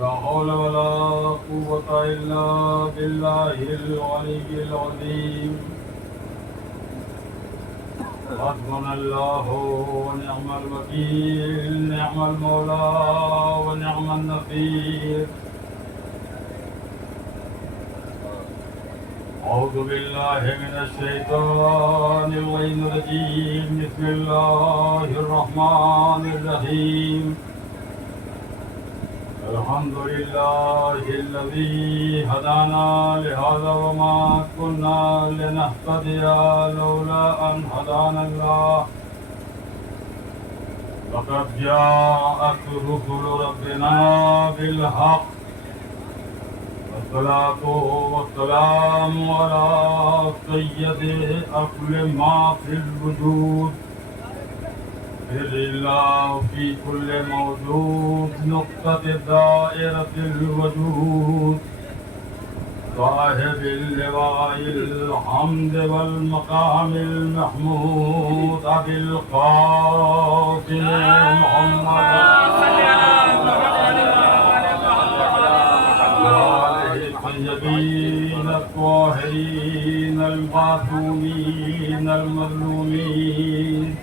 لا حول ولا قوة إلا بالله العلي العظيم حسبنا الله ونعم الوكيل نعم المولى ونعم النصير أعوذ بالله من الشيطان اللعين الرجيم بسم الله الرحمن الرحيم الحمد لله الذي هدانا لهذا وما كنا لنهتدي لولا أن هدانا الله لقد جاءت رسل ربنا بالحق والصلاة والسلام على سيد أكل ما في الوجود الله في كل موجود نقطة دائرة الوجود صاحب اللواء الحمد والمقام المحمود أبي القاسم محمد الطيبين الطاهرين المعصومين المظلومين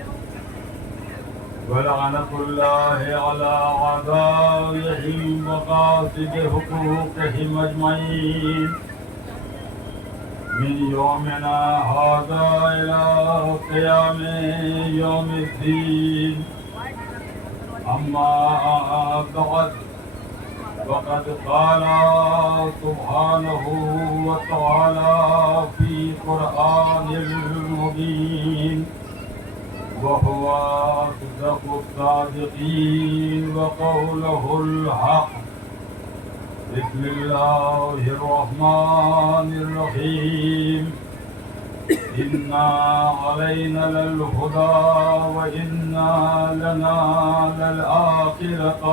ولعنة الله على أعدائهم وقاصد حقوقهم أجمعين من يومنا هذا إلى قيام يوم الدين أما بعد وقد قال سبحانه وتعالى في قرآن المبين وهو أصدق الصادقين وقوله الحق بسم الله الرحمن الرحيم إنا علينا للهدى وإنا لنا للآخرة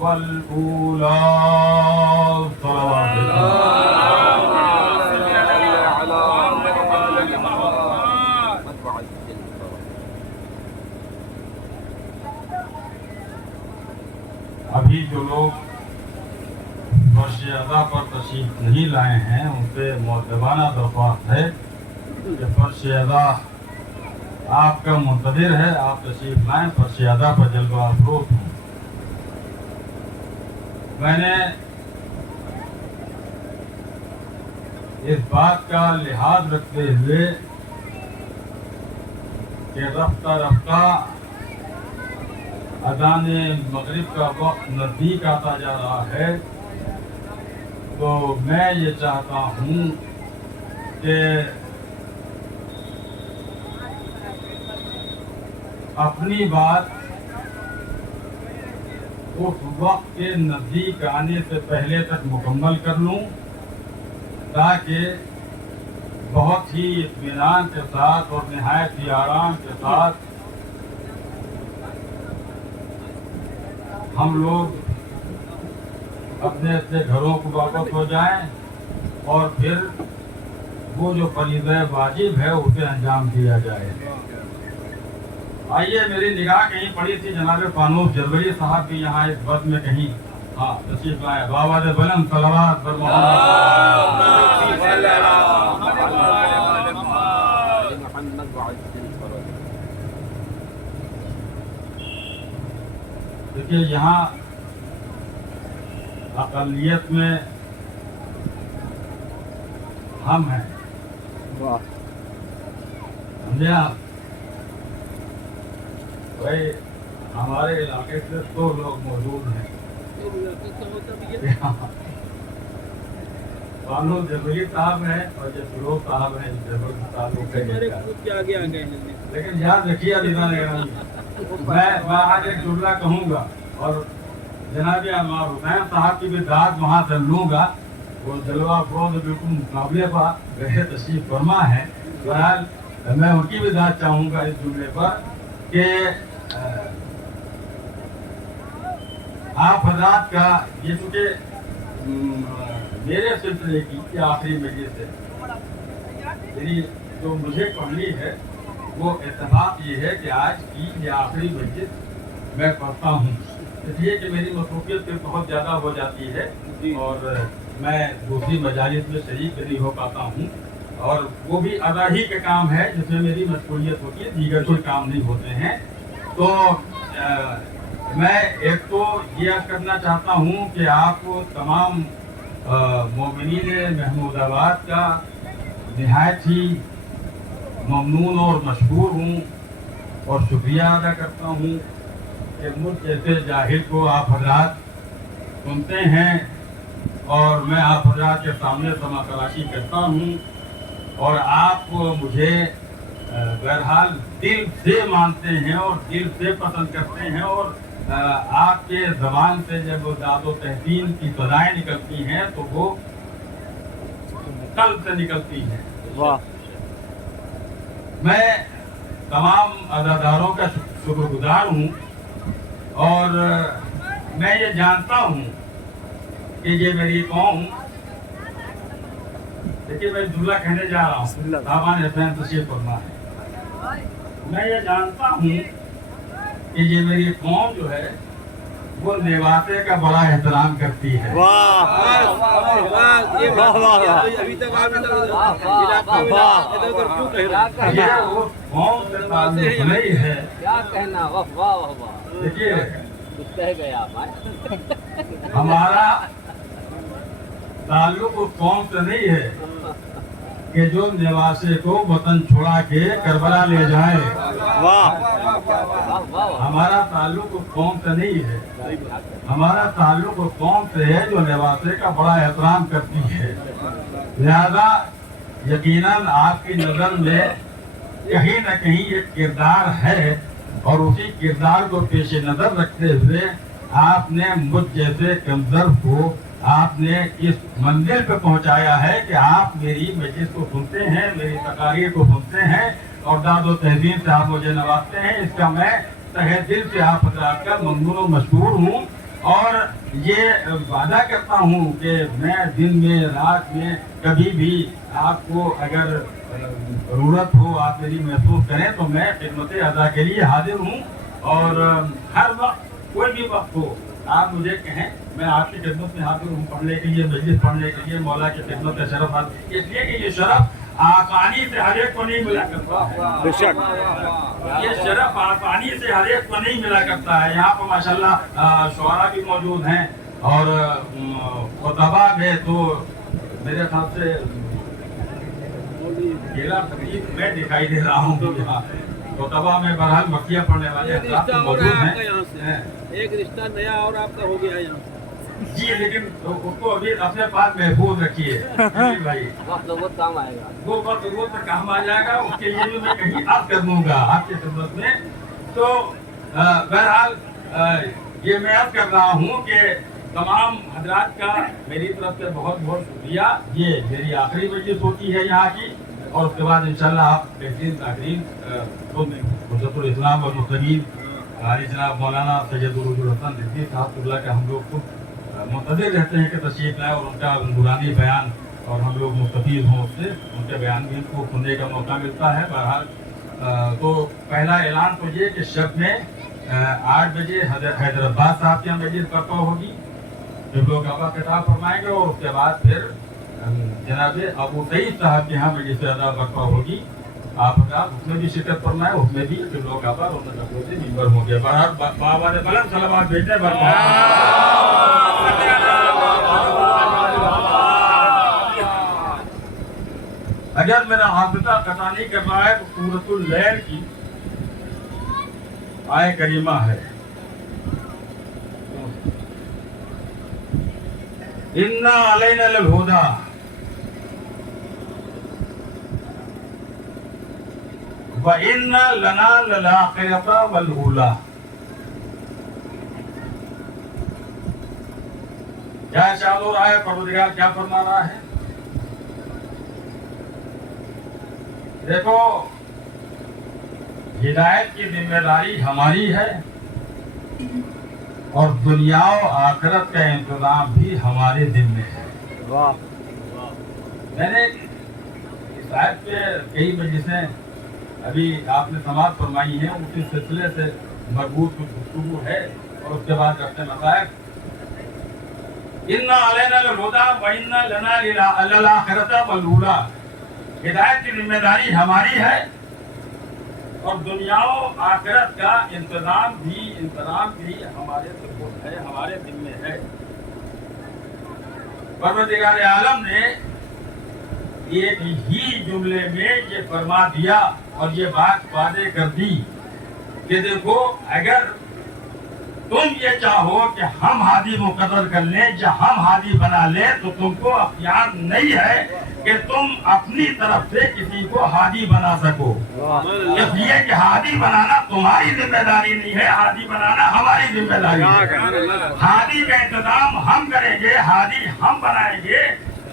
والأولى ابھی جو لوگ فرش ادا پر تشریف نہیں لائے ہیں ان سے مؤدبانہ درخواست ہے کہ فرش ادا آپ کا منتظر ہے، آپ تشریف لائیں، فرش ادا پر جلوہ افروز ہوں۔ میں نے اس بات کا لحاظ رکھتے ہوئے کہ رفتہ رفتہ اذان مغرب کا وقت نزدیک آتا جا رہا ہے، تو میں یہ چاہتا ہوں کہ اپنی بات اس وقت کے نزدیک آنے سے پہلے تک مکمل کر لوں، تاکہ بہت ہی اطمینان کے ساتھ اور نہایت ہی آرام کے ساتھ ہم لوگ اپنے اپنے گھروں کو واپس ہو جائیں اور پھر وہ جو فریضہ واجب ہے اسے انجام دیا جائے۔ آئیے، میری نگاہ کہیں پڑی تھی، جناب فانوس جربری صاحب بھی یہاں اس وقت میں کہیں تشریف لائے۔ بآواز بلند صلوات بر محمد۔ دیکھیے، یہاں اقلیت میں ہم ہیں، سمجھے آپ؟ بھائی ہمارے علاقے سے 100 لوگ موجود ہیں۔ فانوس جربری صاحب ہیں اور یہ فروغ صاحب ہیں، جربری صاحب لیکن یاد رکھیے میں آج ایک جملہ کہوں گا اور جناب عمار حسین صاحب کی بھی داد وہاں سے لوں گا، وہ جلوہ افروز بالکل مقابلے پر گئے تشریف فرما ہے۔ بہرحال میں ان کی بھی داد چاہوں گا اس جملے پر کہ آپ حضرات کا یہ چونکہ میرے سلسلے کی آخری مجلس ہے، یعنی جو مجھے پڑھنی ہے وہ اتفاق یہ ہے کہ آج کی یہ آخری مجلس میں پڑھتا ہوں، اس لیے کہ میری مصروفیت پھر بہت زیادہ ہو جاتی ہے اور میں دوسری مجالس میں شریک نہیں ہو پاتا ہوں، اور وہ بھی ادا ہی کا کام ہے جس میں میری مشغولیت ہوتی ہے، دیگر کوئی کام نہیں ہوتے ہیں۔ تو میں ایک تو یہ عرض کرنا چاہتا ہوں کہ آپ تمام مومنین محمود آباد کا نہایت ہی ممنون اور مشکور ہوں اور شکریہ ادا کرتا ہوں کہ مجھ جیسے جاہل کو آپ حضرات سنتے ہیں اور میں آپ حضرات کے سامنے سما تلاشی کرتا ہوں، اور آپ مجھے بہرحال دل سے مانتے ہیں اور دل سے پسند کرتے ہیں، اور آپ کے زبان سے جب داد و تحسین کی سزائیں نکلتی ہیں تو وہ قلب سے نکلتی ہیں۔ میں تمام عزاداروں کا شکر گزار ہوں، اور میں یہ جانتا ہوں کہ یہ میری قوم، دیکھیے میں جملہ کہنے جا رہا ہوں، صاحبان حسین تشریف فرما ہے، میں یہ جانتا ہوں کہ یہ میری قوم جو ہے وہ نواسے کا بڑا احترام کرتی ہے۔ دیکھیے ہمارا تعلق اس قوم سے نہیں ہے کہ جو نواسے کو وطن چھوڑا کے کربلا لے جائے، ہمارا تعلق اس قوم سے نہیں ہے، ہمارا تعلق اس قوم سے ہے جو نواسے کا بڑا احترام کرتی ہے۔ لہذا یقیناً آپ کی نظر میں کہیں نہ کہیں ایک کردار ہے، اور اسی کردار کو پیش نظر رکھتے ہوئے آپ نے مجھ جیسے کمزور کو آپ نے اس منزل پہ پہنچایا ہے کہ آپ میری مجلس کو سنتے ہیں، میری تقاریر کو سنتے ہیں، اور داد و تحسین سے آپ مجھے نوازتے ہیں۔ اس کا میں تہہ دل سے آپ حضرات کا ممنون و مشکور ہوں، اور یہ وعدہ کرتا ہوں کہ میں دن میں رات میں کبھی بھی آپ کو اگر ضرورت ہو، آپ میری محسوس کریں تو میں خدمت ادا کے لیے حاضر ہوں، اور ہر وقت کوئی بھی وقت ہو آپ مجھے کہیں، میں آپ کی خدمت میں حاضر ہوں، پڑھنے کے لیے، مجلس پڑھنے کے لیے، مولا کی خدمت کا شرف حاصل، اس لیے کہ یہ شرف آسانی سے ہر ایک کو نہیں ملا کرتا ہے۔ بے شک یہ شرف آسانی سے ہر ایک کو نہیں ملا کرتا ہے۔ یہاں پر ماشاءاللہ شعراء بھی موجود ہیں، اور خطبہ میں تو میرے خیال سے میں دکھائی دے رہا ہوں یہاں خطبہ میں بہرحال مکیہ پڑھنے والے حضرات موجود ہیں۔ ایک رشتہ نیا اور آپ کا ہو گیا یہاں جی، لیکن اس کو ابھی اپنے پاس محفوظ رکھیے بھائی، بہت کام آئے گا، وہ وقت ضرورت پر کام آ جائے گا، اس کے لیے بھی میں کہیں عرض کر دوں گا آپ کی خدمت میں۔ تو بہرحال یہ میں عرض کر رہا ہوں کہ تمام حضرات کا میری طرف سے بہت بہت شکریہ۔ یہ میری آخری مجلس ہوتی ہے یہاں کی، اور اس کے بعد انشاءاللہ آپ بہترین تقریر حجت الاسلام اور مستقیم ہماری جناب مولانا سید عروج الحسن رضوی صاحب اللہ کا ہم لوگ خود منتظر رہتے ہیں کہ تشریف لائیں اور ان کا نورانی بیان، اور ہم لوگ مستفید ہوں اس سے، ان کے بیان بھی کو سننے کا موقع ملتا ہے۔ بہرحال تو پہلا اعلان تو یہ کہ شب میں 8 بجے حیدرآباد صاحب کے یہاں مجلس برپا ہوگی، جب لوگ ابا خطاب فرمائیں گے، اور اس کے بعد پھر جناب ابو سعید صاحب کے یہاں مجلس ادا برپا ہوگی۔ آپ کا اس میں بھی شرکت فرمائے، اس میں بھی جو لوگ آبا اور سے ممبر ہوں گے۔ بہرحال بابا نے بلند صلوات بھیجے برپا۔ اگر میرا حافظہ قطع نہیں کر رہا ہے تو سورۃ اللیل کی آیت کریمہ ہے، اِنَّا عَلَيْنَا لَلْہُدَىٰ وَإِنَّا لَنَا لَلْآخِرَةَ وَالْأُولَىٰ۔ کیا ارشاد ہو رہا ہے؟ پروردگار کیا فرما رہا ہے؟ دیکھو، ہدایت کی ذمہ داری ہماری ہے، اور دنیا و آخرت کا انتظام بھی ہمارے ذمہ ہے۔ میں نے اس آیت پہ کئی مجلسیں ابھی آپ نے سماعت فرمائی ہیں، اسی سلسلے سے مربوط کچھ گفتگو ہے، और उसके बाद करते मसाइब इन्ना अलैना लहुदा व इन्ना लना लिल आखिरत वल ऊला। हिदायत की जिम्मेदारी हमारी है और दुनिया और आखिरत का इंतजाम भी हमारे सुपुर्द है, हमारे जिम्मे है। परवरदिगार आलम ने एक ही जुमले में ये फरमा दिया और ये बात वादे कर दी कि देखो अगर तुम ये चाहो कि हम हादी मुकर्रर कर लें या हम हादी बना लें तो तुमको अख्तियार नहीं है कि तुम अपनी तरफ से किसी को हादी बना सको। इसलिए कि हादी बनाना तुम्हारी जिम्मेदारी नहीं है, हादी बनाना हमारी जिम्मेदारी है। हादी का इंतजाम हम करेंगे, हादी हम बनाएंगे।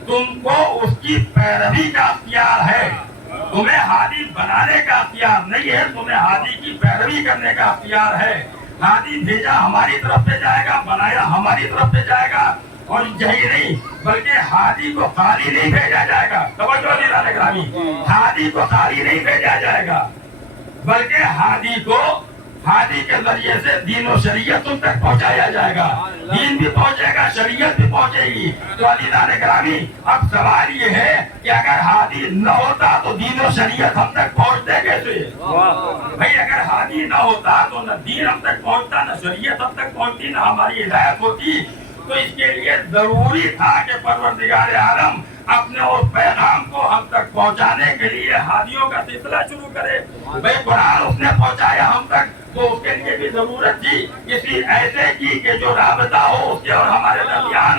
तुमको उसकी पैरवी का अख्तियार है, तुम्हें हादी बनाने का अख्तियार नहीं है, तुम्हें हादी की पैरवी करने का अख्तियार है। हादी भेजा हमारी तरफ से जाएगा, बनाया हमारी तरफ से जाएगा। और यही नहीं बल्कि हादी को खाली नहीं भेजा जाएगा। तवज्जो दिलाने ग्रामी, हादी को खाली नहीं भेजा जाएगा बल्कि हादी के जरिए से दीन और शरीयत तुम तक पहुंचाया जाएगा। दीन भी पहुंचेगा, शरीयत भी पहुंचेगी। तो अजीज़ान ग्रामी, अब सवाल ये है कि अगर हादी न होता तो दीन और शरीयत हम तक पहुंचते कैसे? भाई अगर हादी न होता तो न दीन हम तक पहुंचता, न शरीयत हम तक पहुंचती, न हमारी हिदायत होती। तो इसके लिए जरूरी था कि परवरदिगार आलम अपने उस पैगाम को हम तक पहुंचाने के लिए हादियों का सिलसिला शुरू करे। भाई कुरान उसने पहुंचाया हम तक, तो उसके लिए भी जरूरत थी किसी ऐसे की कि जो राबता हो उसके और हमारे दरमियान,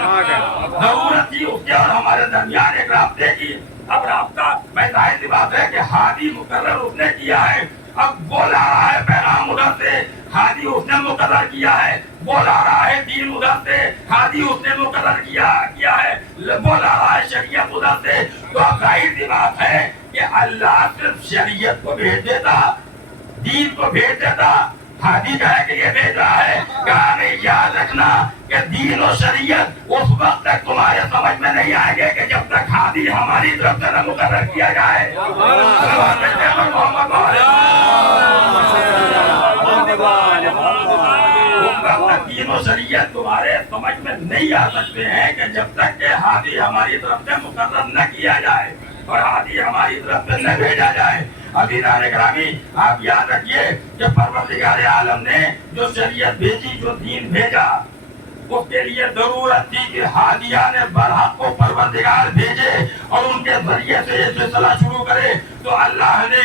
जरूरत थी उसके और हमारे दरमियान एक राब्ते की। अब राब्ता मैं जाहिर सी बात है कि हादी मुकर्रर उसने किया है, अब वो ला रहा है पैगाम उधर से, हादी उसने मुकर्रर किया है। वो ला रहा है दीन उधर से, हादी उसने मुकर्रर किया है। वो ला रहा है शरीयत उधर से। तो अब जाहिर सी बात है कि अल्लाह सिर्फ शरीयत को भेज देता, दीन को भेज देता, हादी कहे कि ये भेज रहा है। कहा नहीं, याद रखना कि दीन और शरीयत उस वक्त तक तुम्हारे समझ में नहीं आएंगे कि जब तक हादी हमारी तरफ से न मुकर्रर किया जाए। दीन और शरीयत तुम्हारे समझ में नहीं आ सकते हैं कि जब तक के हादी हमारी तरफ से मुकर्रर न किया जाए और हादी हमारी तरफ से न भेजा जाए। अज़ीज़ान ग्रामी, आप याद रखिए कि परवरदिगार आलम ने जो शरीयत भेजी, जो दीन भेजा, उसके लिए जरूरत थी कि हादियान बरहक को परवरदिगार भेजे और उनके जरिए से ये सिलसिला शुरू करे। तो अल्लाह ने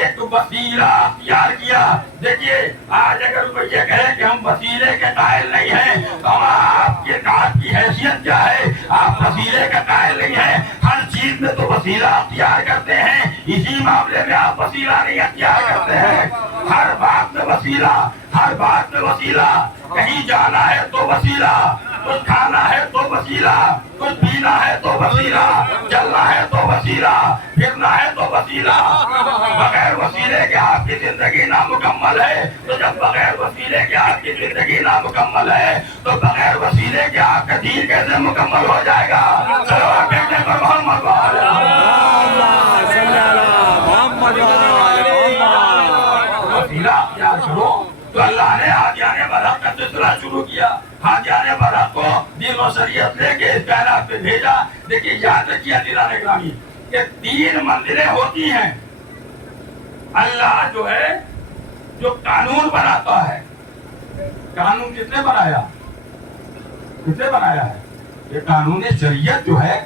एक वसीला अख्तियार किया। देखिए, आज अगर कोई ये कहे कि हम वसीले के कायल नहीं हैं, तो आपकी हैसियत क्या है? आप वसीले का कायल नहीं हैं। हर चीज में तो वसीला अख्तियार करते हैं, इसी मामले में आप वसीला नहीं अख्तियार करते हैं। हर बात में वसीला, हर बात में वसीला। कहीं जाना है तो वसीला, कुछ खाना है तो वसीला, कुछ पीना है तो वसीला, चलना है तो वसीला, फिरना है तो वसीला। बगैर वसीले के आपकी जिंदगी नामुकम्मल है। तो जब बगैर वसीले के आपकी जिंदगी नामुकम्मल है तो बगैर वसीले के आपका दीन कैसे मुकम्मल हो जाएगा? चलो कहते हैं मोहम्मद वसीला अख्तियार करो। तो अल्लाह ने हादियान बरहक का सिलसिला शुरू किया। हादियान बरहक को दीन और शरीयत लेके इस कायनात पे भेजा। देखिए, याद रखिए अज़ीज़ान ग्रामी कि 3 मंजिलें होती हैं। अल्लाह जो है, जो कानून बनाता है, कानून किसने बनाया? किसने बनाया है? ये कानून शरीयत जो है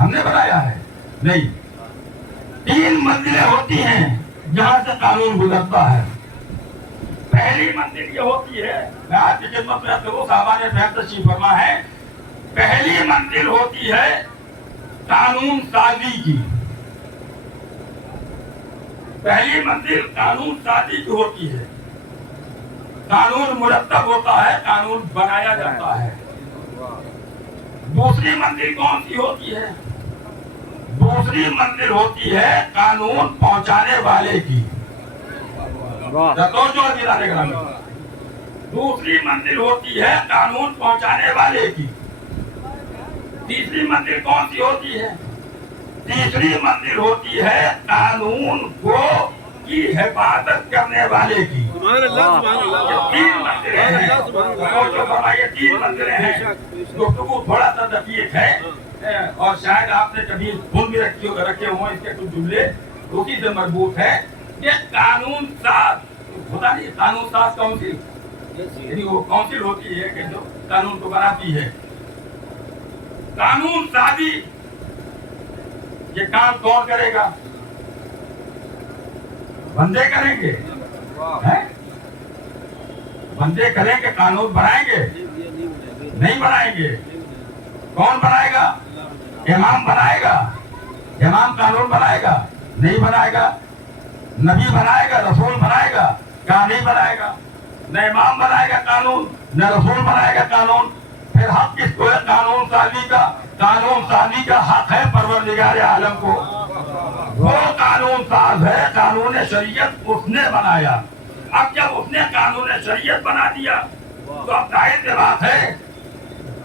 हमने बनाया है? नहीं। 3 मंजिलें होती हैं जहां से कानून गुजरता है। पहली मंजिल ये होती है, मैं आज की खिदमत में आपको साहबा ने तशरीफ फरमा है। पहली मंजिल होती है कानून साजी की। पहली मंजिल कानून साजी की होती है। कानून मुरत्तब होता है, कानून बनाया जाता है। दूसरी मंजिल कौन सी होती है? दूसरी मंजिल होती है कानून पहुंचाने वाले की। दूसरी मंजिल होती है कानून पहुंचाने वाले की। तीसरी मंजिल कौन सी होती है? तीसरी मंजिल होती है कानून को की हिफाजत करने वाले की। सुभान अल्लाह, सुभान अल्लाह। ये 3 मंजिलें हैं। सुभान अल्लाह, सुभान अल्लाह। वो जो फरमाइए 3 मंजिलें हैं। गुफ्तगू थोड़ा सा दकीक है और शायद आपने कभी सुन भी रखे हों इसके कुछ जुमले, उसी से मजबूत है। ये कानून साज होता नहीं, कानून साज काउंसिल, यानी वो काउंसिल होती है कि जो कानून को बनाती है। कानून साजी ये काम कौन करेगा? बंदे करेंगे, हैं? बंदे करेंगे, कानून बनाएंगे? नहीं बनाएंगे। कौन बनाएगा? इमाम बनाएगा? इमाम कानून बनाएगा? नहीं बनाएगा। नबी बनाएगा, रसूल बनाएगा? क्या नहीं बनाएगा? न इमाम बनाएगा कानून, न रसूल बनाएगा कानून। फिर हक किसको है कानून साजी का? कानून साजी का हक है परवरदिगार आलम को। वो कानून साज है, कानून शरीयत उसने बनाया। अब जब उसने कानून शरीयत बना दिया तो अब जाहिर सी बात है,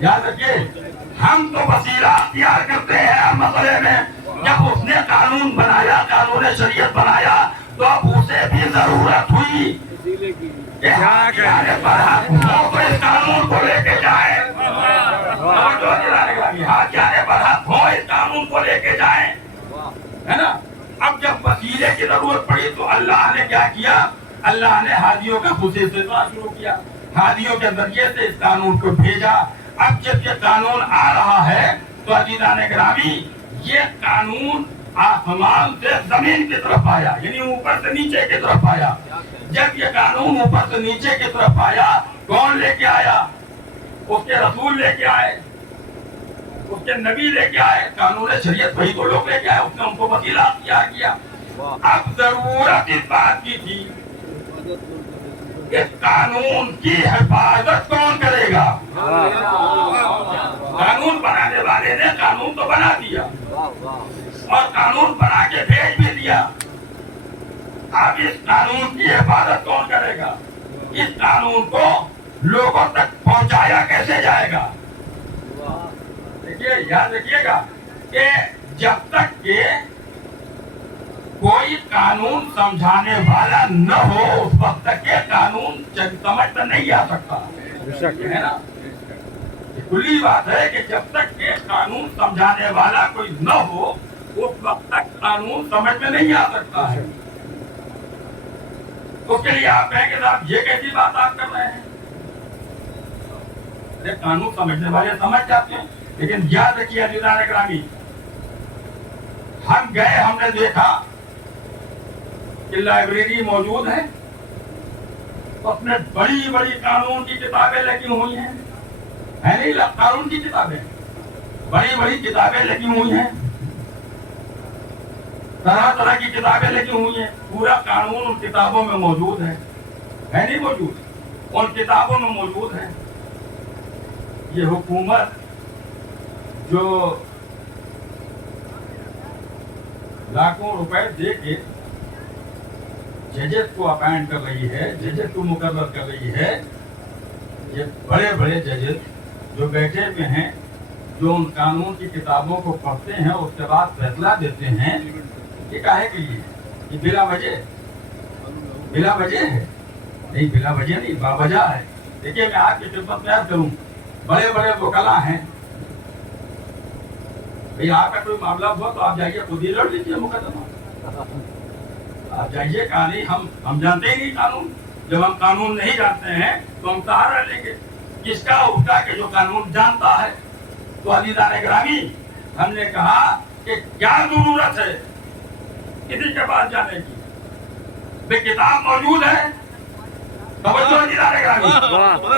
याद रखिए, हम तो वसीला अख्तियार करते हैं हर मसले में। जब उसने कानून बनाया, कानून शरीयत बनाया, तो अब उसे भी जरूरत हुई कि हाथ जाने पर हाथ हो तो इस कानून को लेके जाए। हाथ जाने पर हाथ हो इस कानून को लेके जाए, है ना। अब जब वसीले की जरूरत पड़ी तो अल्लाह ने क्या किया? अल्लाह ने हादियों का खुसूसियत शुरू किया, हादियों के जरिए से इस कानून को भेजा। अब जब ये कानून आ रहा है तो अजीज़ान गिरामी, ये कानून आसमान से जमीन की तरफ आया, यानी ऊपर से नीचे की तरफ आया। जब ये कानून ऊपर से नीचे की तरफ आया, कौन लेके आया? उसके रसूल लेके आए, उसके नबी लेके आए। कानून शरीयत वही तो लोग लेके आए, उसने उनको वसीला किया। अब जरूरत इस बात की थी कि कानून की हिफाजत कौन करेगा? कानून बनाने वाले ने कानून तो बना दिया और कानून बना के भेज भी दिया। अब इस कानून की हिफाजत कौन करेगा? इस कानून को लोगों तक पहुंचाया कैसे जाएगा? देखिए, याद रखिएगा कि जब तक के कोई कानून समझाने वाला न हो उस वक्त तक के कानून समझ में नहीं आ सकता, है ना। खुली बात है कि जब तक के कानून समझाने वाला कोई न हो उस वक्त तक कानून समझ में नहीं आ सकता है। उसके लिए आप कहेंगे साहब ये कैसी बात आप कर रहे हैं? अरे कानून समझने वाले समझ जाते हैं, लेकिन याद रखिए अजीज़ान गिरामी, हम गए, हमने देखा कि लाइब्रेरी मौजूद है, उसमें बड़ी बड़ी कानून की किताबें लगी हुई हैं, है नहीं? कानून की किताबें, बड़ी बड़ी किताबें लगी हुई हैं, तरह तरह की किताबें लगी हुई हैं। पूरा कानून उन किताबों में मौजूद है नहीं मौजूद? उन किताबों में मौजूद है। ये हुकूमत जो लाखों रुपए दे के जजेस को अपॉइंट कर रही है, जजेस को मुकर्रर कर रही है, ये बड़े बड़े जजेस जो बैठे हुए हैं, जो उन कानून की किताबों को पढ़ते हैं उसके बाद फैसला देते हैं, ये काहे के लिए? ये बिला वजह है? नहीं, बिला वजह नहीं, बावजह है। देखिए, मैं आपकी खिदमत में अर्ज करूं, बड़े बड़े वकला हैं, भाई आपका कोई मामला हुआ तो आप जाइए खुद ही लड़ लीजिए मुकदमा। आप जाइए, कहा नहीं हम जानते ही नहीं कानून। जब हम कानून नहीं जानते हैं तो हम सहारा लेंगे किसका? उसका के जो कानून जानता है। तो अजीज़ान गिरामी, हमने कहा कि क्या जरूरत है किसी के पास जाने की? वे किताब मौजूद है, तवज्जो अजीज़ान गिरामी,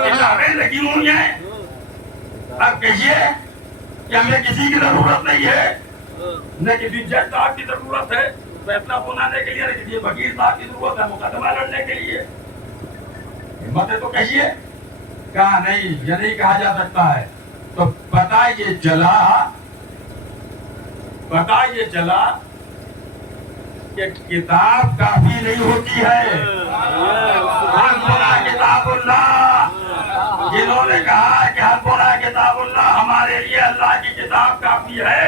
किताबें लगी हुई हैं। अब कहिए कि हमें किसी की जरूरत नहीं है, न किसी जज साहब की जरूरत है फैसला सुनाने के लिए, न किसी वकील साहब की जरूरत है मुकदमा लड़ने के लिए। हिम्मत है तो कहिए। कहा नहीं, ये नहीं कहा जा सकता है। तो पता ये चला कि किताब काफी नहीं होती है। किताबुल्लाह, जिन्होंने कहा कि हस्बुना किताबुल्लाह, हमारे लिए अल्लाह की किताब काफी है,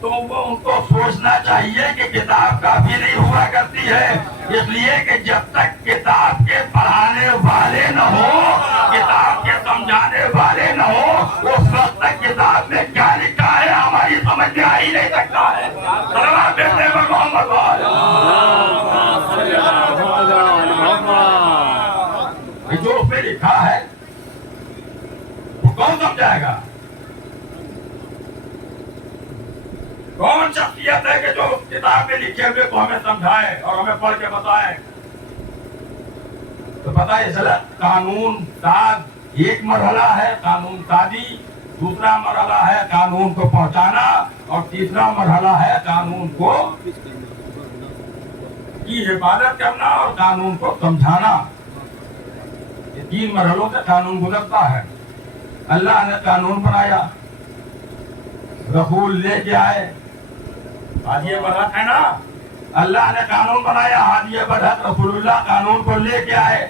تو وہ ان کو سوچنا چاہیے کہ کتاب کافی نہیں ہوا کرتی ہے، اس لیے کہ جب تک کتاب کے پڑھانے والے نہ ہو، کتاب کے سمجھانے والے نہ ہو، اس وقت تک کتاب میں کیا لکھا ہے ہماری سمجھ میں آ ہی نہیں سکتا ہے۔ صلوات بھیجتے ہوئے محمد جو اس میں لکھا ہے وہ کون سمجھائے گا؟ کون شخصیت ہے کہ جو اس کتاب میں لکھے ہوئے کو ہمیں سمجھائے اور ہمیں پڑھ کے بتائے؟ تو پتہ ہے چلا قانون ساز ایک مرحلہ ہے قانون سازی، دوسرا مرحلہ ہے قانون کو پہنچانا، اور تیسرا مرحلہ ہے قانون کو کی حفاظت کرنا اور قانون کو سمجھانا۔ یہ تین مرحلوں سے قانون گزرتا ہے۔ اللہ نے قانون بنایا، رسول لے کے آئے، ہادی برحق ہے نا، اللہ نے قانون بنایا، ہادی برحق رسول اللہ قانون کو لے کے آئے۔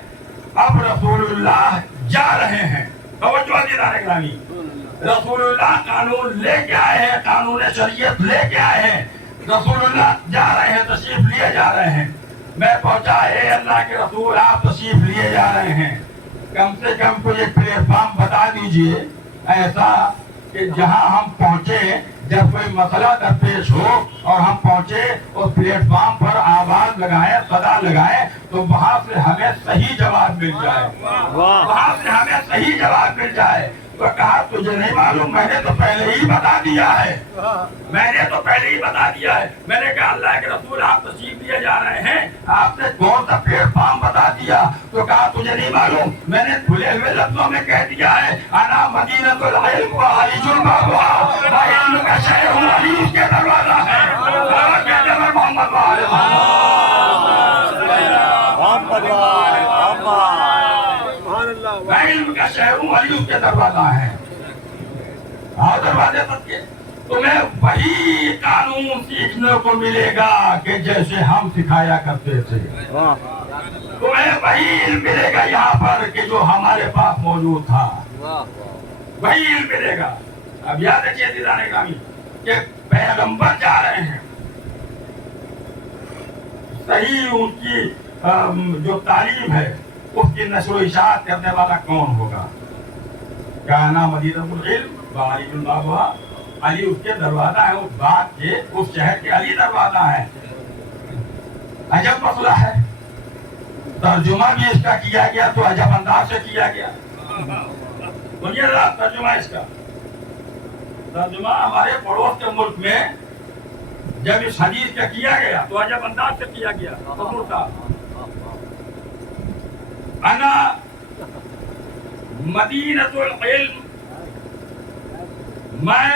اب رسول اللہ جا رہے ہیں، توجہ عزیزان گرامی، رسول اللہ قانون لے کے آئے ہیں، قانون شریعت لے کے آئے ہیں، رسول اللہ جا رہے ہیں، تشریف لیے جا رہے ہیں۔ میں پہنچا، اے اللہ کے رسول آپ تشریف لیے جا رہے ہیں، کم سے کم کوئی ایک پلیٹ فارم بتا دیجئے ایسا کہ جہاں ہم پہنچے، جب کوئی مسئلہ درپیش ہو اور ہم پہنچے اس پلیٹ فارم پر آواز لگائیں، صدا لگائیں، تو وہاں سے ہمیں صحیح جواب مل جائے، وہاں سے ہمیں صحیح جواب مل جائے۔ تو کہا تجھے نہیں معلوم، میں نے تو پہلے ہی بتا دیا ہے، میں نے تو پہلے ہی بتا دیا ہے۔ میں نے کہا اللہ کے رسول آپ تشریف لیے جا رہے ہیں، آپ نے کون سا پلیٹ فارم بتا دیا؟ تو کہا تجھے نہیں معلوم، میں نے کھلے ہوئے لفظوں میں کہہ دیا ہے، انا مدینۃ العلم و علی بابها، میں علم کا شہر ہوں، علی اس کے دروازہ ہے۔ محمد میں علم کا شہر ہوں، علی اس کے دروازہ ہے۔ آؤ دروازے تک کے تمہیں وہی قانون سیکھنے کو ملے گا کہ جیسے ہم سکھایا کرتے تھے، تمہیں وہی علم ملے گا یہاں پر کہ جو ہمارے پاس موجود تھا، وہی علم ملے گا۔ اب یاد رکھیے عزیزان گرامی کہ پیغمبر جا رہے ہیں، صحیح ان کی جو تعلیم ہے اس کی نشر و اشاعت کرنے والا کون ہوگا؟ کانا مدینۃ العلم وعلی بابها، علی اس کے دروازہ ہے، اس بات کے اس شہر کے علی دروازہ ہے۔ عجب مسئلہ ہے، ترجمہ بھی اس کا کیا گیا تو عجب انداز سے کیا گیا۔ سنیے ذرا ترجمہ اس کا، ترجمہ ہمارے پڑوس کے ملک میں جب اس حدیث کا کیا گیا تو عجب انداز سے کیا گیا۔ حضور صاحب انا مدینۃ العلم، میں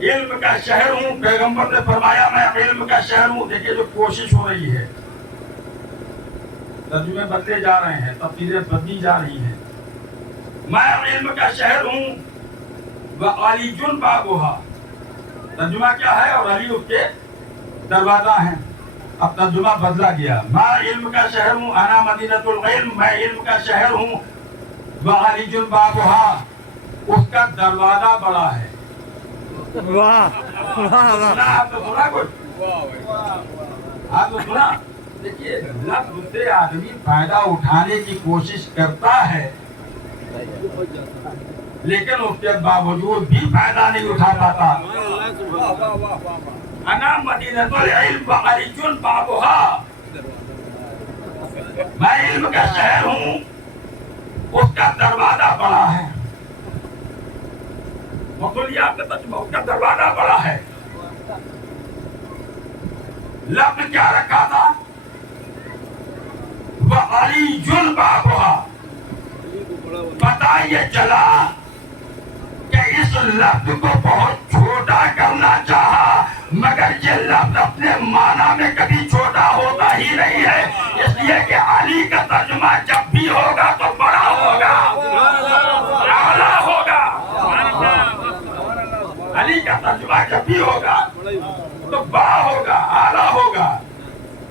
علم کا شہر ہوں، پیغمبر نے فرمایا میں علم کا شہر ہوں۔ دیکھیے جو کوشش ہو رہی ہے، ترجمے بدلے جا رہے ہیں، تفسیریں بدلی جا رہی ہیں۔ میں علم کا شہر ہوں، وعلی بابها، ترجمہ کیا ہے؟ اور علی اس کے دروازہ ہیں۔ اب ترجمہ بدلا گیا، میں علم کا شہر ہوں، انا مدینۃ العلم، میں علم کا شہر ہوں، وعلی بابها، اس کا دروازہ بڑا ہے۔ آپ تو سنا کچھ؟ آپ تو سنا؟ دیکھیے لفظ سے آدمی فائدہ اٹھانے کی کوشش کرتا ہے، لیکن اس کے باوجود بھی فائدہ نہیں اٹھا پاتا۔ انا مدینۃ العلم وعلی بابها، میں علم کا شہر ہوں، اس کا دروازہ بڑا ہے۔ مقبولیہ آپ نے ترجمہ، اس کا دروازہ بڑا ہے۔ لفظ کیا رکھا تھا؟ وعلی بابها، پتہ یہ چلا کہ اس لفظ کو بہت چھوٹا کرنا چاہا، مگر یہ لفظ اپنے معنی میں کبھی چھوٹا ہوتا ہی نہیں ہے، اس لیے کہ علی کا ترجمہ جب بھی ہوگا تو بڑا ہوگا، اعلیٰ ہوگا۔ علی کا ترجمہ جب بھی ہوگا تو بڑا ہوگا، اعلیٰ ہوگا۔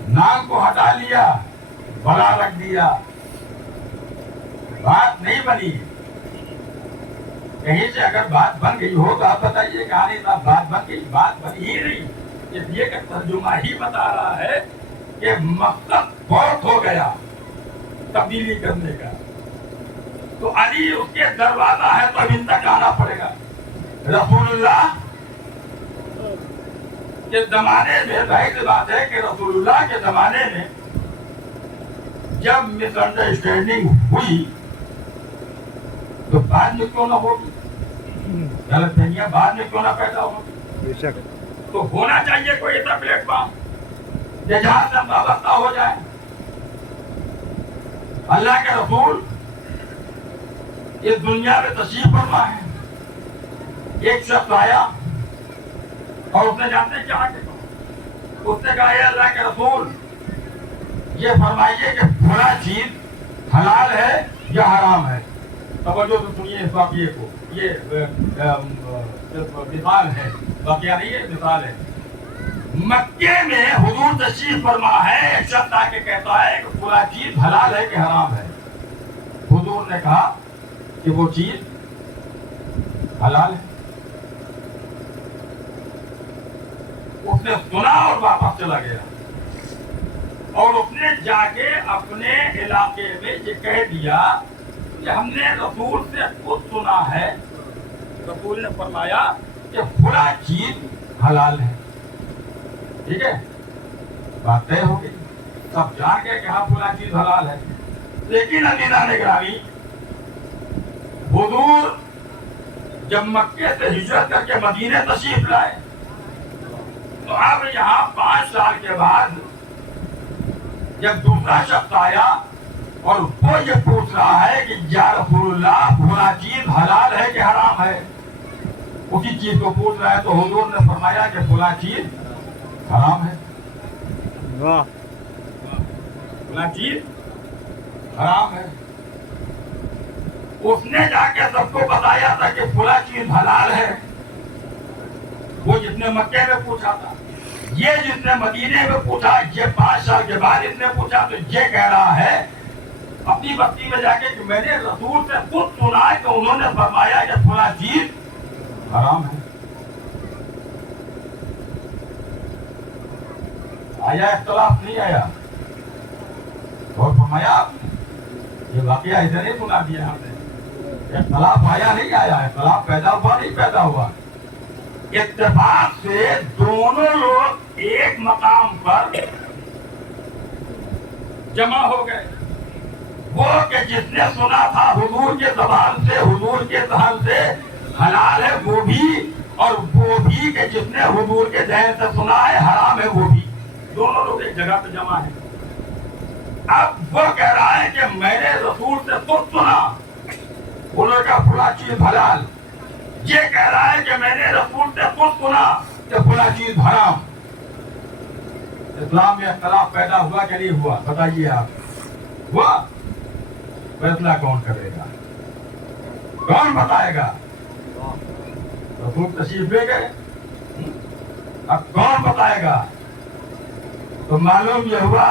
نام کو ہٹا لیا، بڑا رکھ دیا، بات نہیں بنی۔ کہیں سے اگر بات بن گئی ہو تو آپ بتائیے کہ نہیں صاحب بات بن گئی، بات بنی ہی نہیں، اس لیے کہ ترجمہ ہی بتا رہا ہے کہ مقصد بہت ہو گیا تبدیلی کرنے کا، تو علی اس کے دروازہ ہے تو اب ان تک آنا پڑے گا۔ رسول اللہ کے زمانے میں ظاہر سی بات ہے کہ رسول اللہ کے زمانے میں جب مس انڈرسٹینڈنگ ہوئی تو بعد میں کیوں نہ ہوگی، غلط فہمیاں بعد میں کیوں نہ پیدا ہوگی، تو ہونا چاہیے کوئی ایسا پلیٹ فارم کہ جہاں سے ہم وابستہ ہو جائیں۔ اللہ کے رسول اس دنیا میں تشریف فرما ہے، ایک شخص آیا اور اس نے جانتے ہیں کیا کہ اس نے کہا اے اللہ کے رسول یہ فرمائیے کہ بھلا چیز حلال ہے یا حرام ہے۔ توجہ سے سنیے اس واقعے کو، یہ مثال ہے، واقعہ نہیں ہے، مثال ہے۔ مکے میں حضور تشریف فرما ہے، ایک شخص آ کے کہتا ہے کہ بھلا چیز حلال ہے کہ حرام ہے۔ حضور نے کہا کہ وہ چیز حلال ہے۔ اس نے سنا اور واپس چلا گیا، اور اس نے جا کے اپنے علاقے میں یہ کہہ دیا کہ ہم نے رسول سے خود سنا ہے، رسول نے فرمایا کہ بھلا چیز حلال ہے۔ ٹھیک ہے، بات طے ہو گئی، سب جان گئے کہ ہاں بھلا چیز حلال ہے۔ لیکن عزیزان گرامی، حضور جب مکے سے ہجرت کر کے مدینے تشریف لائے تو اب یہاں 5 سال کے بعد جب دوسرا شخص آیا اور وہ یہ پوچھ رہا ہے کہ یا رسول اللہ بھلا چیز حلال ہے کہ حرام ہے، اسی چیز کو پوچھ رہا ہے، تو حضور نے فرمایا کہ بھلا چیز حرام ہے۔ بھلا چیز حرام ہے۔ اس نے جا کے سب کو بتایا تھا کہ بھلا چیز حلال ہے، وہ جس نے مکے میں پوچھا تھا، یہ جس نے مدینے میں پوچھا، یہ 5 سال کے بعد اس نے پوچھا، تو یہ کہہ رہا ہے اپنی بستی میں جا کے کہ میں نے رسول سے خود سنا ہے کہ انہوں نے فرمایا کہ بھلا چیز حرام ہے۔ آیا اختلاف نہیں آیا؟ اور فرمایا یہ واقعہ ایسے نہیں سنا دیا ہم نے، اختلاف آیا نہیں آیا، اختلاف پیدا ہوا نہیں پیدا ہوا، اتفاق سے دونوں لوگ ایک مقام پر جمع ہو گئے۔ وہ کہ جس نے سنا تھا حضور کے زبان سے، حضور کے ذہن سے حلال ہے وہ بھی، اور وہ بھی کہ جس نے حضور کے ذہن سے سنا ہے حرام ہے وہ بھی، دونوں لوگ ایک جگہ پہ جمع ہیں۔ اب وہ کہہ رہا ہے کہ میں نے رسول سے خود سنا، انہوں کا بھلا چیز حلال، یہ کہہ رہا ہے کہ میں نے رسول سے خود سنا کہ بھلا چیز حرام۔ اسلام میں اختلاف پیدا ہوا کہ نہیں ہوا؟ بتائیے آپ، ہوا؟ فیصلہ کون کرے گا؟ کون بتائے گا؟ رسول تشریف لے گئے، اب کون بتائے گا؟ تو معلوم یہ ہوا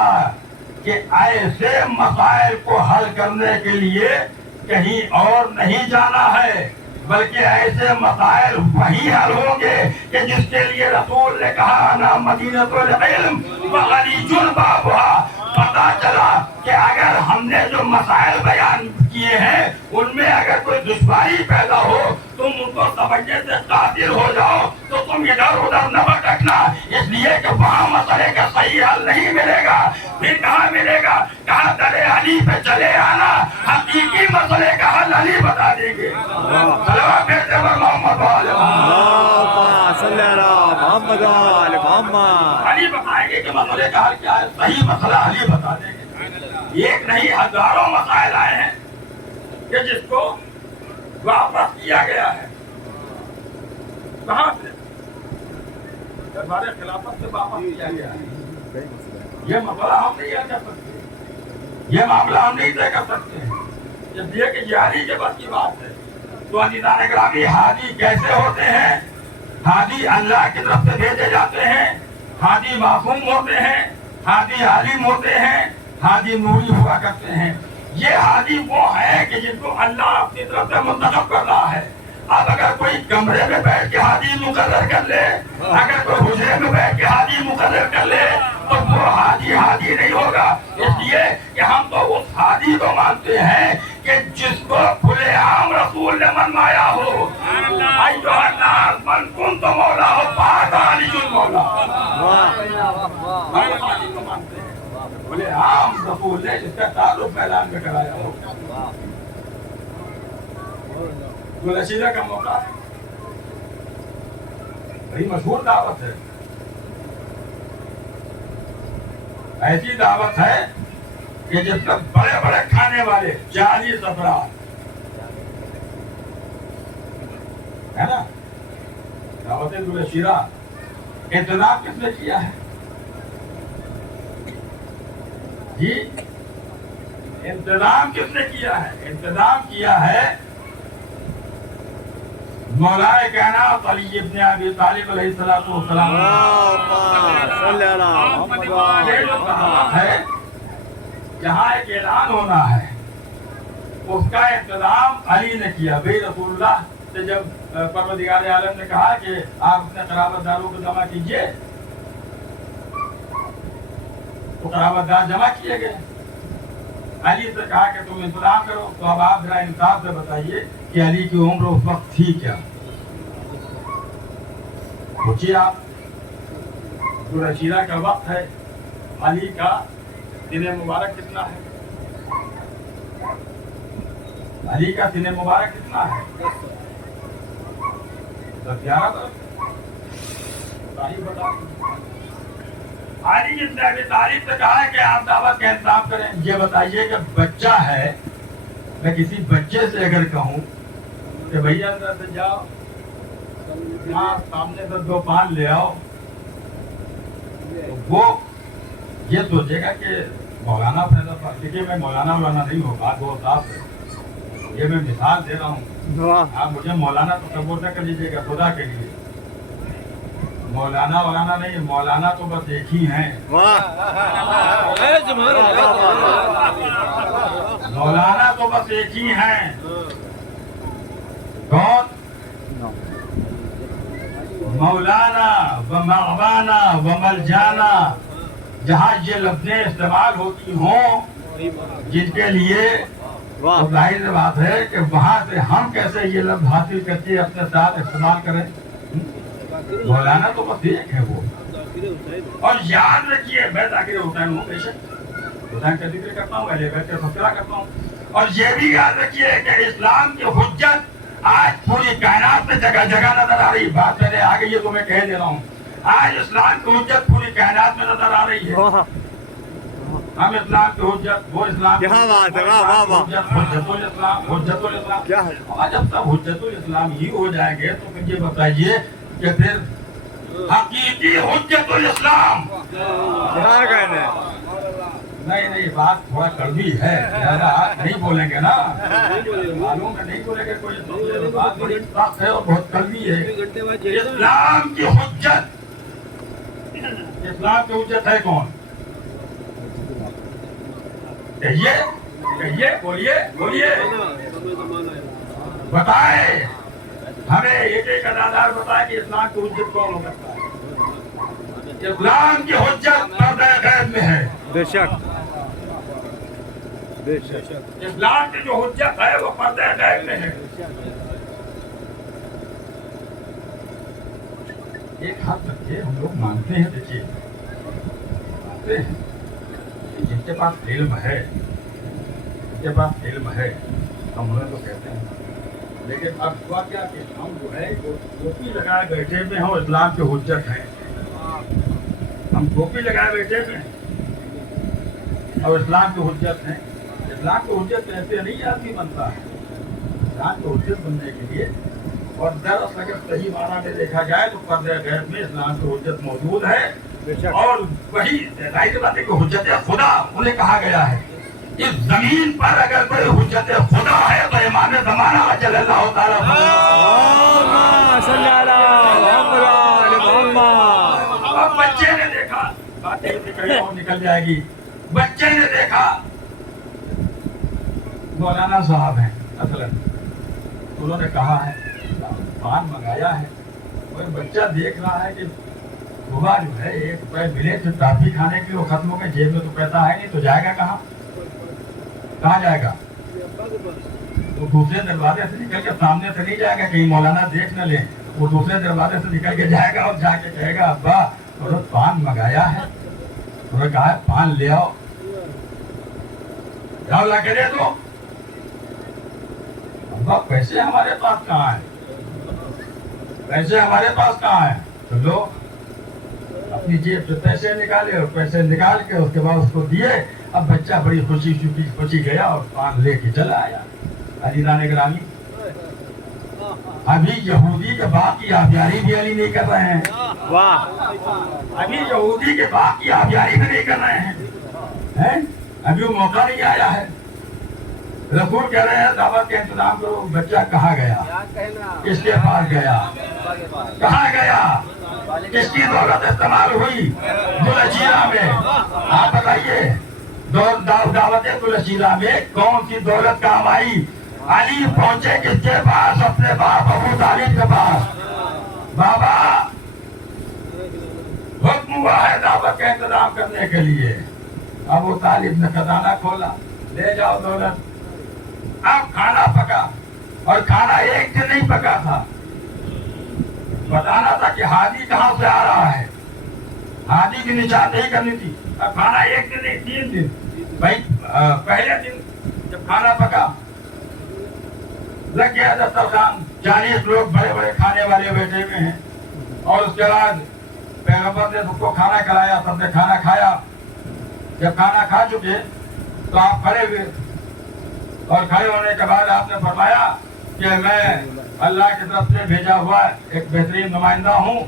کہ ایسے مسائل کو حل کرنے کے لیے کہیں اور نہیں جانا ہے، بلکہ ایسے مسائل وہی حل ہوں گے کہ جس کے لیے رسول نے کہا نا مدینۃ العلم وغلیظ بابھا۔ پتا چلا کہ اگر ہم نے جو مسائل بیان کیے ہیں ان میں اگر کوئی دشواری پیدا ہو تم ان کو سمجھنے سے قاصر ہو جاؤ تو تم ادھر ادھر نہ بھٹکنا، اس لیے کہ وہاں مسئلے کا صحیح حل نہیں ملے گا۔ پھر کہاں ملے گا؟ کہاں درے علی پہ چلے آنا، حقیقی مسئلے کا حل علی بتا دیں گے۔ صلوات بھیجتے ہیں محمد علی محمد، علی بتائیں گے کہ مسئلے کا حل کیا ہے، صحیح مسئلہ علی بتا دیں گے۔ ایک نہیں ہزاروں مسائل آئے ہیں کہ جس کو واپس کیا گیا ہے، کہاں سے؟ دربار خلافت سے واپس کیا گیا ہے۔ یہ مسئلہ ہم نہیں حل کر سکتے، یہ معاملہ ہم نہیں طے کر سکتے ہیں، جب یہ کہ یہ علی کے بس کی بات ہے۔ تو عزیزان گرامی، ہادی کیسے ہوتے ہیں؟ ہادی اللہ کی طرف سے بھیجے جاتے ہیں، ہادی معصوم ہوتے ہیں، ہادی عالم ہوتے ہیں، ہادی نوری ہوا کرتے ہیں۔ یہ ہادی وہ ہے کہ جن کو اللہ اپنی طرف سے منتخب کر رہا ہے، कमरे में बैठ के हादी मुकर्रर कर ले, अगर कोई हुजरे में बैठ के हादी मुकर्रर कर ले तो वो हादी नहीं होगा। इसलिए कि हम तो उस हादी को मानते हैं कि जिसको खुलेआम रसूल ने मनवाया हो। मन कुन तो मौला हो पाक अलीजुल मौला, हादी को मानते हैं। खुलेआम रसूल ने जिसका तारुफ ऐलान में कराया हो। गुलशीरा का मौका बड़ी मशहूर दावत है। ऐसी दावत है कि जिसमें बड़े बड़े खाने वाले 40 अफराद है ना। दावत गुलशीरा इंतजाम किसने किया है जी? इंतजाम किसने किया है? इंतजाम किया है मौलाए कायनात अली इब्न अबी तालिब अलैहिस्सलातु वस्सलाम। ये जो दावत है जहाँ एक ऐलान होना है उसका इंतजाम अली ने किया। भाई रसूलुल्लाह से जब परवरदिगार आलम ने कहा कि आप अपने क़राबतदारों को जमा कीजिए तो क़राबतदार जमा किए गए। अली से कहा कि तुम इंतजाम करो। तो अब आप जरा इंसाफ से बताइए कि अली की उम्र उस वक्त थी क्या? पूछिए आप। गुलशीरा का वक्त है, अली का दिन मुबारक कितना है? अली का दिन मुबारक कितना है? 10-11 बरस। बता अली इब्न अबी तालिब से कहा है कि आप दावत का इंतजाम करें। ये बताइए कि बच्चा है, मैं किसी बच्चे से अगर कहूँ कि भैया अंदर से जाओ, यहाँ सामने से 2 पान ले आओ, तो वो ये सोचेगा कि मौलाना पैदा देखिए मैं मौलाना नहीं हूँ, बात बहुत साफ है। ये मैं मिसाल दे रहा हूँ, आप मुझे मौलाना तो कबूल न कर लीजिएगा खुदा के लिए। मौलाना नहीं, मौलाना तो बस एक ही हैं। मौलाना तो बस एक ही हैं। कौन? मौलाना व मगवाना व मलजाना। जहाँ ये लफ्ज़ें इस्तेमाल होती हों जिनके लिए तो जाहिर सी बात है कि वहाँ से हम कैसे ये लफ्ज़ हासिल करके अपने साथ इस्तेमाल करें। मौलाना तो बस एक है वो। और याद रखिए मैं जाकिर हुसैन हूँ, बेशक हुसैन का जिक्र करता हूँ, अहले बैत का तज़किरा करता हूँ। और ये भी याद रखिए कि इस्लाम की हुज्जत आज पूरी कायनात में जगह जगह नजर आ रही। बात मैंने आ गई है तो मैं कह दे रहा हूँ, आज इस्लाम की हुज्जत पूरी कायनात में नजर आ रही है। हम इस्लाम की हुज्जत, वो इस्लाम क्या बात है, वाह वाह वाह, हुज्जतुल इस्लाम क्या है? और जब तक हुज्जतुल इस्लाम ही हो जाएंगे तो फिर ये बताइए कि फिर हकीकी हुज्जतुल इस्लाम क्या कहना है? नहीं बात थोड़ा कड़वी है, ज्यादा नहीं बोलेंगे ना, मालूम है नहीं बोलेंगे कोई तो बात बड़ी सख्त है और बहुत कड़वी है। इस्लाम की हुज्जत, इस्लाम की हुज्जत है कौन? कहिए बोलिए बताए हमें, एक अदादार बताए कि इस्लाम की हुज्जत कौन हो सकता है? इस्लाम की हुज्जत पर्दा गैब में है। बेशक इस्लाम की जो हुज्जत है वो पर्दा गैब में है। एक हाथ रखिए, हम लोग मानते हैं, देखिए मानते हैं जिनके पास इल्म है, जिनके पास इल्म है हम उन्हें तो कहते हैं। लेकिन अब हुआ क्या कि हम जो है टोपी लगाए बैठे में हम इस्लाम के हुज्जत हैं। हम टोपी लगाए बैठे में और इस्लाम के हुज्जत हैं। इस्लाम के हुज्जत ऐसे नहीं आदमी बनता है। इस्लाम के हुज्जत बनने के लिए और दरअसल अगर सही माना में देखा जाए तो पर्दे गैब में इस्लाम की हुज्जत मौजूद है। और वही जाहिर बात है कि हुज्जत खुदा उन्हें कहा गया है। इस जमीन पर अगर कोई हुज्जत खुदा है तो इमाम ज़माना सल्लल्लाहु ताला अब बच्चे ने देखा, बातें कहीं और निकल जाएगी। बच्चे ने देखा मौलाना साहब हैं असलन, उन्होंने कहा है पान मंगाया है, कोई बच्चा देख रहा है कि सुबह जो है 1 रुपए मिले तो टॉफी खाने के लिए वो खत्म हो गए, जेब में तो पैसा है नहीं, तो जाएगा कहाँ? कहाँ जाएगा? वो दूसरे दरवाजे से निकल के सामने से नहीं जाएगा, कहीं मौलाना देख न ले, वो दूसरे दरवाजे से निकल के जाएगा और जाके कहेगा अब्बा थोड़ा पान मंगाया है, थोड़ा कहा है पान ले आओ, जाओ ला के दे दो। अब्बा पैसे हमारे पास कहाँ है? पैसे हमारे पास कहाँ है? तो लो अपनी जेब से पैसे निकाले और पैसे निकाल के उसके बाद उसको दिए। अब बच्चा बड़ी खुशी गया और पान लेके चला आया। अजीज़ान गिरामी, अभी यहूदी के बाप की आबियारी भी अली नहीं कर रहे हैं। वाह, अभी यहूदी के बाप की आबियारी भी नहीं कर रहे हैं? अभी वो मौका नहीं आया है। रसूल कह रहे हैं दावत के इंतजाम करो। बच्चा कहाँ गया? किसके पास गया? कहाँ गया? किसकी दौलत इस्तेमाल हुई? दुलचीला में। आप बताइए, दावत दुलचीला में कौन सी दौलत काम आई? अली पहुंचे किसके पास? अपने बाप अबू तालिब के पास। बाबा हुक्म हुआ है दावत का इंतजाम करने के लिए। अबू तालिब ने खजाना खोला, ले जाओ दौलत। अब खाना पका, और खाना एक दिन नहीं पका था। बताना था कि हाजी कहाँ से आ रहा है, हाजी की निशानदेही करनी थी। अब खाना एक दिन नहीं, 3 दिन। भाई पहले दिन जब खाना पका, लग गया दस्तरखान, 40 लोग बड़े बड़े खाने वाले बैठे हुए हैं, और उसके बाद पैगंबर ने सबको खाना खिलाया, सबने खाना खाया। जब खाना खा चुके तो आप खड़े हुए, और खड़े होने के बाद आपने फरमाया कि मैं अल्लाह की तरफ से भेजा हुआ एक बेहतरीन नुमाइंदा हूँ,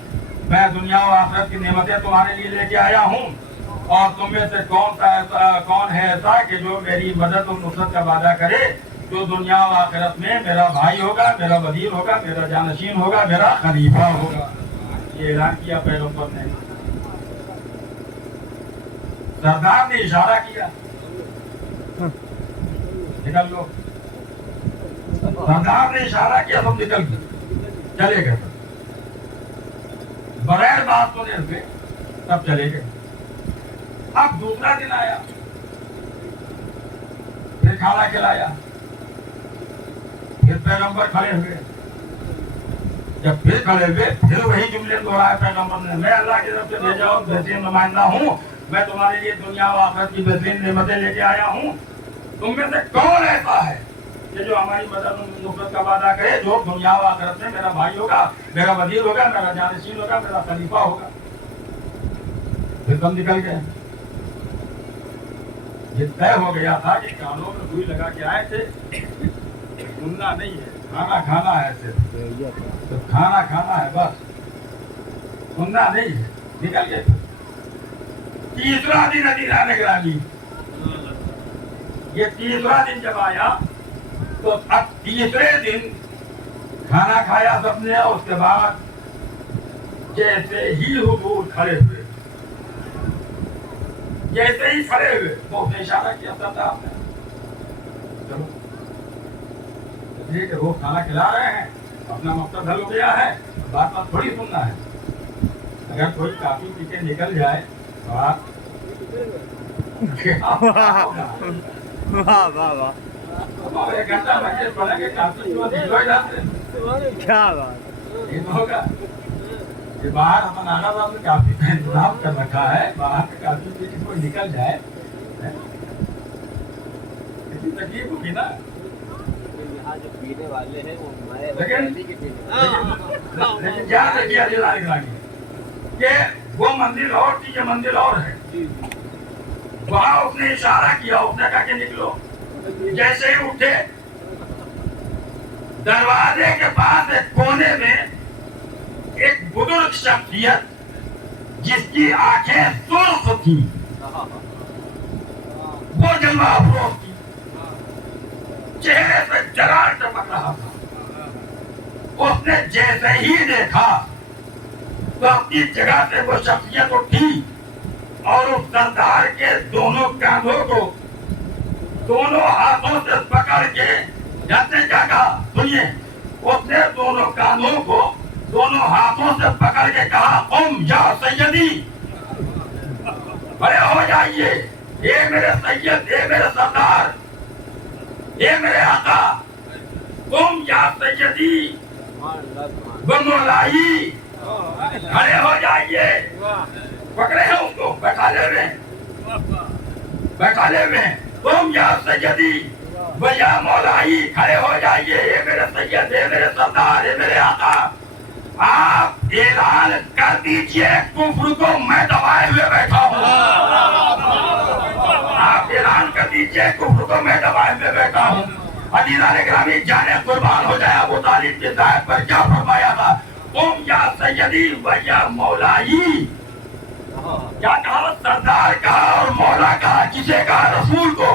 मैं दुनिया और आखिरत की नेमतें तुम्हारे लिए लेके आया हूँ, और तुम में से कौन है ऐसा कि जो मेरी मदद और नुसरत का वादा करे, जो दुनिया और आखिरत में मेरा भाई होगा, मेरा वजीर होगा, मेरा जानशीन होगा, मेरा खलीफा होगा। ये ऐलान किया पैगंबर ने। सरदार ने इशारा किया, निकल लो। सरदार ने इशारा किया, तुम निकल गए, चले गए। बगैर बात सुने हुए तब चले गए। अब दूसरा दिन आया, फिर खाना खिलाया, फिर पैगंबर खड़े हुए। जब फिर खड़े हुए, फिर वही जुमले दोहराए पैगंबर ने, मैं अल्लाह की तरफ से भेजा हूँ, बेहतरीन नुमाइंदा हूँ, मैं तुम्हारे लिए दुनिया और आखिरत की बेहतरीन नेमतें लेके आया हूँ। तुम में से कौन ऐसा है कि जो हमारी मदद नुसरत का वादा करे, जो दुनिया और आखिरत में मेरा भाई होगा, मेरा वजीर होगा, मेरा जानशीन होगा, मेरा खलीफा होगा। फिर तुम निकल गए। ये तय हो गया था कि कानों में रुई लगा के आए थे, सुनना नहीं है, खाना खाना है, सिर्फ तो खाना खाना है, बस सुनना नहीं है। निकल गए। तीसरा दिन अजीज़ान गिरामी, ये तीसरा दिन जब आया तो अब तीसरे दिन खाना खाया सबने, और उसके बाद जैसे ही हुजूर खड़े हुए, जैसे ही खड़े हुए तो उसने इशारा किया सरदार ने, चलो ठीक है, वो खाना खिला रहे हैं, अपना मकसद हल हो गया है, बात बात थोड़ी सुनना है। अगर कोई काफी पी के निकल जाए तो आप वाह वाह वाह, एक घंटा मस्जिद पढ़ेंगे, काफी क्या बात। होगा। ये बाहर अपन नाना साहब ने काफी का इंतजाम कर रखा है, बाहर में काफी पी के कोई निकल जाए, इतनी तकलीफ होगी ना। जो पीने वाले हैं वो हमारे लेकिन ध्यान रखिए कि वो मंदिर और थी, ये मंदिर और है। वहां उसने इशारा किया, उसने कहा कि निकलो। जैसे ही उठे, दरवाजे के पास एक कोने में एक बुजुर्ग शख्सियत जिसकी आंखें सुर्ख थी, वो जलवा अफरोज थी, चेहरे पे जलाल चमक रहा था। उसने जैसे ही देखा तो अपनी जगह से वो शख्सियत उठी और उस सरदार के दोनों कांधों को दोनों हाथों से पकड़ के, जानते क्या कहा? सुनिए, उसने दोनों कानों को दोनों हाथों से पकड़ के कहा, "कुम या सैयदी, खड़े हो जाइए, ये मेरे सैयद, ये मेरे सरदार, ये मेरे आका, कुम या सैयदी बमौलाई, खड़े हो जाइए।" पकड़े हैं उसको, बैठा ले हुए हैं, तुम या सैयदी भैया मौलाई, खड़े हो जाइए, ये मेरे सैयद, ये मेरे सरदार, ये मेरे आका, आप ऐलान कर दीजिए कुफ्र को, मैं दबाए हुए बैठा हूँ। आप ऐलान कर दीजिए कुफ्र को, मैं दबाए हुए बैठा हूँ। अजीज़ान गिरामी, जाने कुर्बान हो जाए अबू तालिब की जात पर क्या फरमाया था, तुम या सैयदी भैया मौलाई, क्या कहा, सरदार कहा और मौला कहा, किसे कहा, रसूल को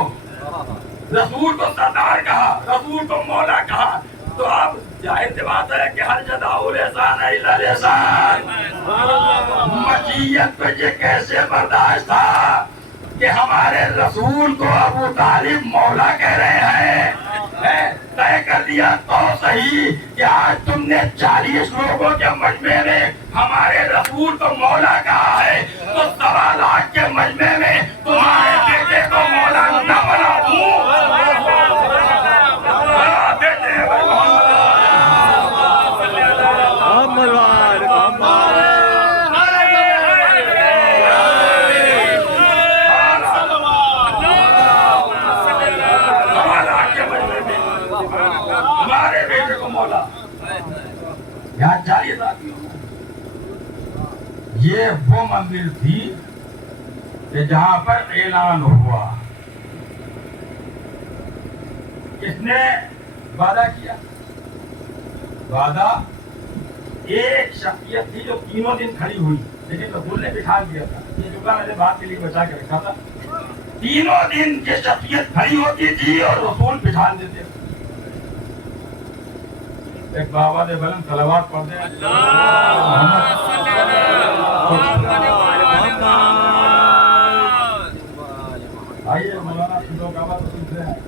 सरदार कहा, रसूल को मौला कहा। तो अब जाहिर सी बात है कि हर जदाउल एहसान है इल्ला एहसान। मशीयत पे ये कैसे बर्दाश्त था कि हमारे रसूल को अबू तालिब मौला कह रहे हैं। तय कर दिया तो सही कि आज तुमने 40 लोगों के मजमे में हमारे रसूल को मौला कहा है, तो 1.25 लाख के मजमे में तुम्हारे बेटे को मौला न बनाऊं। यहाँ जाइए साथियों, ये वो मंजिल थी कि जहां पर ऐलान हुआ, किसने वादा किया, वादा एक शख्सियत थी जो 3 दिन खड़ी हुई, लेकिन रसूल ने बिठा दिया था। ये जुमला मैंने बात के लिए बचा के रखा था। 3 दिन ये शख्सियत खड़ी होती थी और रसूल बिठा देते थे। एक बाबा ने बलन सलावत पढ़ दे, आइए मौलाना सुनो का बात सुन रहे हैं।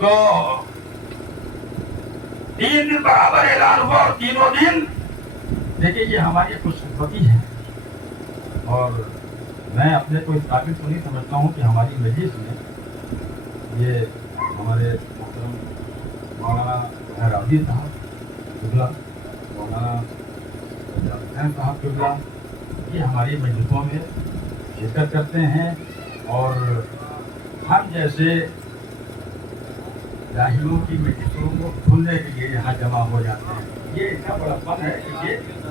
तो 3 दिन बराबर ऐलान हुआ और 3 दिन, देखिए ये हमारी खुशकिस्मती है और मैं अपने को इस काबिल तो नहीं समझता हूँ कि हमारी मजलिस में ये हमारे मौलाना राजी साहब किबला, मौलाना हुसैन साहब किबला, ये हमारी मजलिसों में शिरकत करते हैं और हम जैसे जाहिलों की मजलिसों को सुनने के लिए यहाँ जमा हो जाते हैं। ये इतना बड़ा फन है कि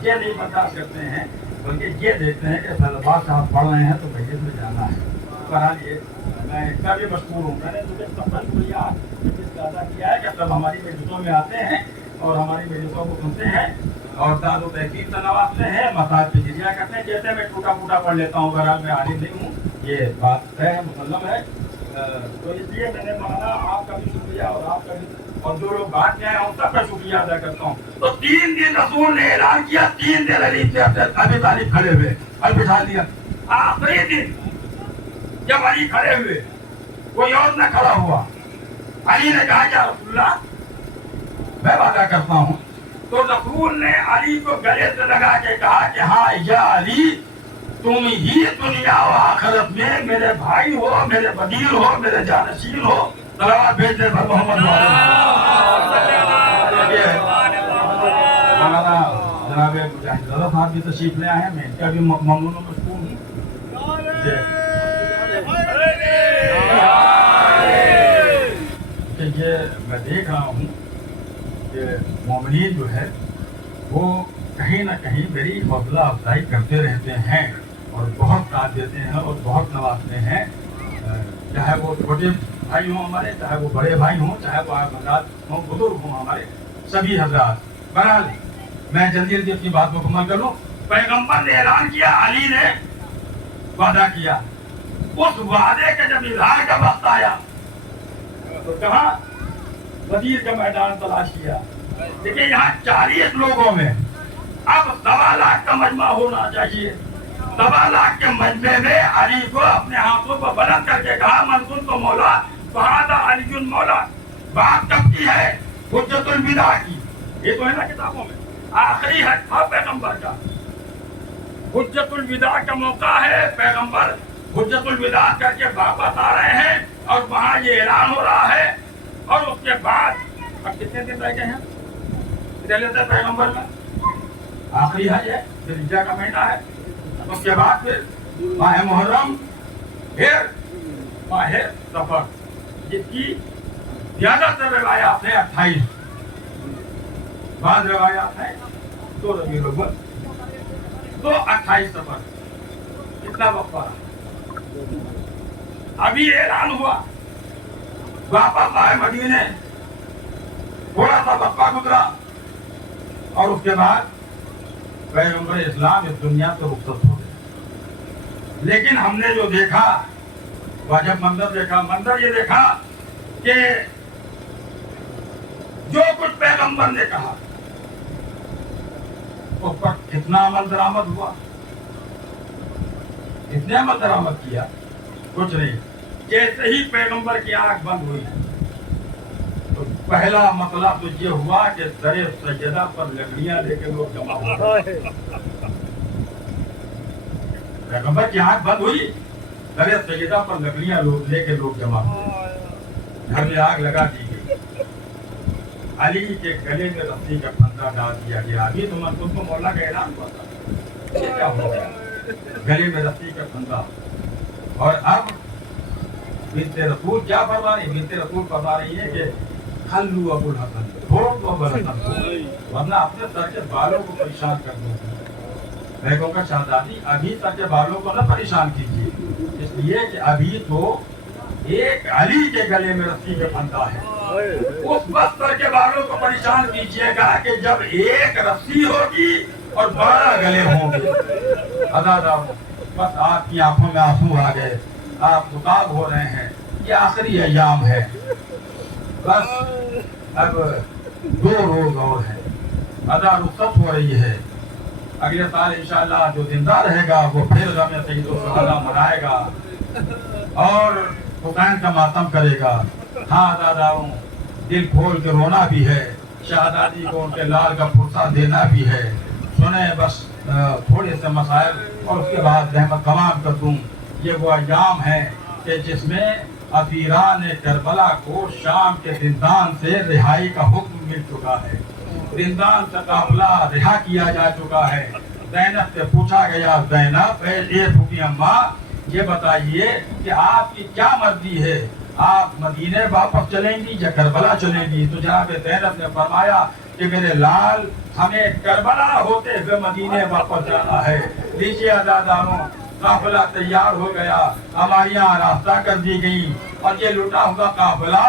ये नहीं बर्दाश्त करते हैं, बल्कि ये देखते हैं कि सलवार साहब पढ़ रहे हैं तो मस्जिद में जाना है। बहरहाल ये मैं इसका भी मशहूर हूँ, मैंने मुझे सबका शुक्रिया अदा किया है कि सब हमारी मस्जिदों में आते हैं और हमारी मस्जिदों को सुनते हैं और दाद व तहकीर से नवाजते हैं, मसाज पे जिरिया करते हैं। जैसे मैं टूटा फूटा पढ़ लेता हूँ, बहरहाल मैं आलिम नहीं हूँ, ये बात तय है, मुसल्लम है। तो इसलिए मैंने माना आपका भी शुक्रिया और आपका भी, और जो लोग बात में आए हैं उन सबका शुक्रिया अदा करता हूँ। तो 3 दिन रसूल ने ऐलान किया, 3 दिन अली से अबी तालिब खड़े हुए और बिठा दिया। आखिरी दिन जब अली खड़े हुए, कोई और न खड़ा हुआ, अली ने कहा या रसूलल्लाह, मैं वादा करता हूँ। तो रसूल ने अली को गले से लगा के कहा कि हाँ या अली, तुम ही दुनिया और आखिरत में मेरे भाई हो, मेरे वकील हो, मेरे जानशीन हो। सलावत भेज दे मोहम्मद मौलाना जनाब मुजाहिद रज़ा साहब भी तशरीफ ले आए हैं, मैं इनका भी ममनून और मशकूर हूँ। ये मैं देख रहा हूँ कि मोमिनीन जो है वो कहीं ना कहीं मेरी हौसला अफजाई करते रहते हैं और बहुत साथ देते हैं और बहुत नवाजते हैं, चाहे वो छोटे भाई हों हमारे, चाहे वो बड़े भाई हों, चाहे वो हजरात हों, बुजुर्ग हों हमारे, सभी हजरात। बहरहाल मैं जल्दी जल्दी अपनी बात मुकम्मल कर लूँ। पैगम्बर ने ऐलान किया, अली ने वादा किया, उस वादे के जब इजहार का वक्त आया तो कहा वजीर का मैदान तलाश किया। देखिए यहाँ 40 लोगों में अब 1.25 लाख का मजमा होना चाहिए, सवा लाख के मजमे में अली को अपने हाथों पर बुलंद करके कहा मंसूर तो मौला फहादा अलीजुन मौला। बात कब की है? हुज्जतुल विदा की। ये तो है ना किताबों में, आखिरी हक था पैगंबर का। हुज्जतुल विदा का मौका है, पैगंबर हुज्जतुल विदा करके वापस आ रहे हैं और वहां ये ऐलान हो रहा है। और उसके बाद अब कितने दिन रह गए हैं पैगंबर में? आखिरी हज है, जिल्हिज्जा का महीना है। उसके बाद फिर माह मुहर्रम, फिर माह सफर, जिसकी ज्यादातर रिवायात है 28, बाद रिवायात है 2 रबीउल अव्वल, तो 28 सफर। कितना वक्त पड़ा? अभी ऐलान हुआ, वापस आए मदीने, थोड़ा सा वक्फा गुजरा और उसके बाद पैगंबर इस्लाम इस दुनिया से रुखसत हो गए। लेकिन हमने जो देखा, वह जब मंजर देखा, मंजर ये देखा कि जो कुछ पैगंबर ने कहा उस पर कितना अमल दरामद हुआ, कितने अमल दरामद किया? कुछ नहीं। जैसे ही पैगंबर की आंख बंद हुई तो पहला मसला तो ये हुआ कि दरे सजदा पर लकड़ियां लेके लोग जमा हो गए। पैगंबर की आंख बंद हुई, दरे सजदा पर लकड़ियां लेके लोग जमा हो गए। घर में आग लगा दी गई, अली के गले में रस्सी का फंदा डाल दिया गया। अभी तो मंसूर को मौला का ऐलान हुआ था, ये क्या हो गया? गले में रस्सी का फंदा। और अब बिन्ते रसूल क्या फरमा रही? बिन्ते रसूल फरमा रही है कि खल्लू अबुल हसन, छोड़ दो अबुल हसन को, वरना अपने सर के बालों को परेशान कर दूंगा। मैं कहूँगा शहजादी अभी सर के बालों को न परेशान कीजिए, इसलिए कि अभी तो एक अली के गले में रस्सी का फंदा है। उस बस सर के बालों को परेशान कीजिएगा कि जब एक रस्सी होगी और 12 गले होंगे। अदा बस आपकी आंखों में आंसू आ गए, आप मुताब हो रहे हैं, ये आखिरी अयाम है, बस अब 2 रोज और है, अदा रुखसत हो रही है। अगले साल इंशाअल्लाह जो जिंदा रहेगा वो फिर गम सईदुल मनाएगा और हुसैन का मातम करेगा। हाँ दादाओं, दिल खोल के रोना भी है, शहजादी को उनके लाल का पुरसा देना भी है। सुने बस थोड़े से मसाइल और उसके बाद रहमत तमाम कर दूं। ये वो अयाम है कि जिसमें असीरान करबला को शाम के जिंदान से रिहाई का हुक्म मिल चुका है। जिंदान से काफिला रिहा किया जा चुका है। ज़ैनब से पूछा गया, ज़ैनब ए फूफी अम्मा ये बताइए कि आपकी क्या मर्जी है, आप मदीने वापस चलेंगी या करबला चलेंगी? तो जनाब ज़ैनब ने फरमाया कि मेरे लाल, हमें करबला होते हुए मदीने वापस जाना है। लीजिए अज़ादारों, काफिला तैयार हो गया, हमारियां रास्ता कर दी गई और ये लुटा हुआ काफिला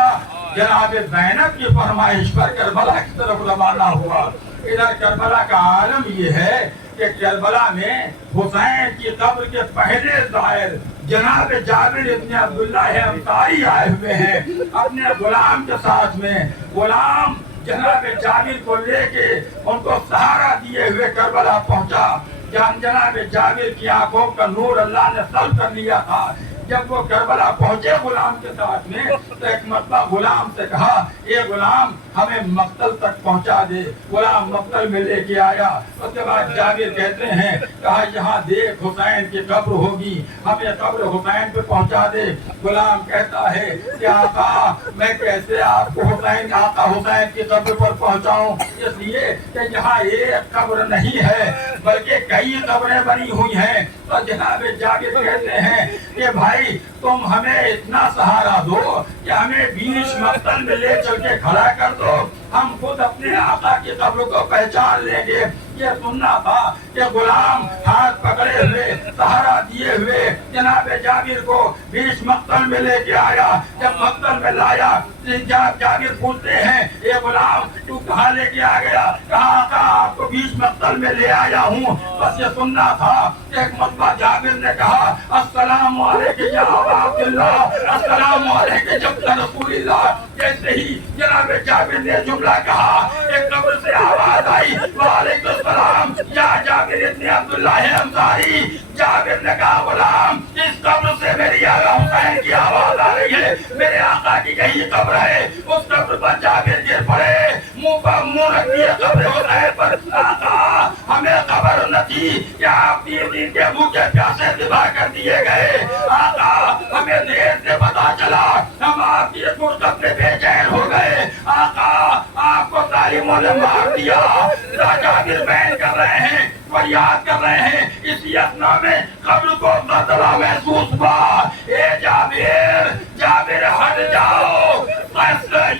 जनाब ज़ैनब की फरमाइश पर करबला की तरफ रवाना हुआ। इधर करबला का आलम ये है कि करबला में हुसैन की कब्र के पहले ज़ाहिर जनाब जाबिर इब्न अब्दुल्लाह अंसारी आए हुए हैं अपने गुलाम के साथ में। गुलाम जनाब जाबिर को लेके उनको सहारा दिए हुए करबला पहुंचा। जनाब जाबिर की आंखों का नूर अल्लाह ने सल कर लिया था। जब वो करबला पहुंचे गुलाम के साथ में तो एक मरतबा गुलाम से कहा, ए गुलाम हमें मक्तल तक पहुंचा दे। गुलाम मक्तल में लेके आया। उसके बाद जाबिर कहते हैं, कहा यहाँ देख हुसैन की कब्र होगी, हमें कब्र हुसैन पे पहुंचा दे। गुलाम कहता है कि आका मैं कैसे आपको हुसैन, आका हुसैन की कब्र पर पहुंचाऊं, इसलिए कि यहाँ एक कब्र नहीं है बल्कि कई कब्रें बनी हुई हैं। तो जनाब जाबिर कहते हैं कि भाई तुम हमें इतना सहारा दो कि हमें 20 मक्तल में ले चल के खड़ा कर दो, हम खुद अपने आका की कब्र को पहचान लेंगे। ये सुनना था कि गुलाम हाथ पकड़े हुए सहारा दिए हुए जनाब जाबिर को 20 मक्तल में लेके आया। जब मक्तल में लाया जाबिर पूछते हैं, ये गुलाम तू कहाँ लेके आ गया? कहा का आपको 20 मक्तल में ले आया हूँ। बस ये सुनना था। एक मरतबा जाबिर ने कहा, अस्सलामु अलैकुम या अबा अब्दुल्लाह, अस्सलामु अलैकुम जब्त रसूलिल्लाह। जैसे ही जनाब जाबिर ने जुमला कहा, एक कब्र से आवाज आई, वालेकुम सलाम या जाबिर इब्न अब्दुल्लाह अंसारी। جابر نے کہا غلام اس قبر سے میری آقا حسین کی آواز آ رہی ہے، میرے آقا کی یہی قبر ہے۔ اس قبر پر جابر گر پڑے، منہ پر منہ رکھ دیے قبر حسین پر۔ آقا ہمیں خبر نہ تھی کہ آپ 3 دن کے بھوکے پیاسے ذبح کر دیے گئے، آقا ہمیں دیر سے پتا چلا، ہم آپ کی فرقت میں بے چین ہو گئے، آقا آپ کو ظالموں نے مار دیا۔ جابر بین کر رہے ہیں، فریاد کر رہے ہیں، اسی اثنا میں قبر کو زلزلہ محسوس ہوا۔ اے جابر، جابر ہٹ جاؤ،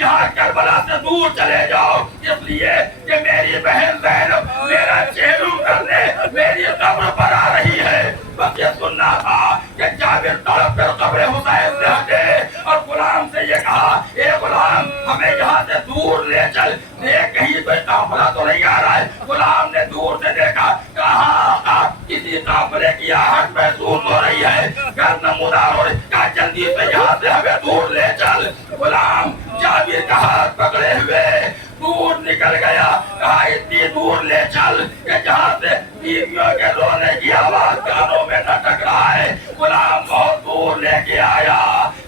یہاں کربلا سے دور چلے جاؤ، اس لیے کہ میری بہن زینب میرا چہرو کرنے میری قبر پر آ رہی ہے۔ بس یہ سننا تھا کہ جابر تڑپ کر قبر حسین سے ہٹے اور غلام سے یہ کہا، اے غلام ہمیں یہاں سے دور لے چل، دیکھ کہیں کوئی قافلہ تو نہیں آ رہا ہے۔ غلام نے دور سے دیکھا، کہا آقا کسی قافلے کی آہٹ محسوس ہو رہی ہے، گھر نمودار ہو رہی، کہا جلدی سے یہاں سے ہمیں دور لے چل۔ غلام جابر کا ہاتھ پکڑے ہوئے دور نکل گیا، کہا اتنی دور لے چل کہ جہاں سے بیویوں کے رونے کی آواز کانوں میں نہ ٹکرائے۔ غلام بہت دور لے کے آیا۔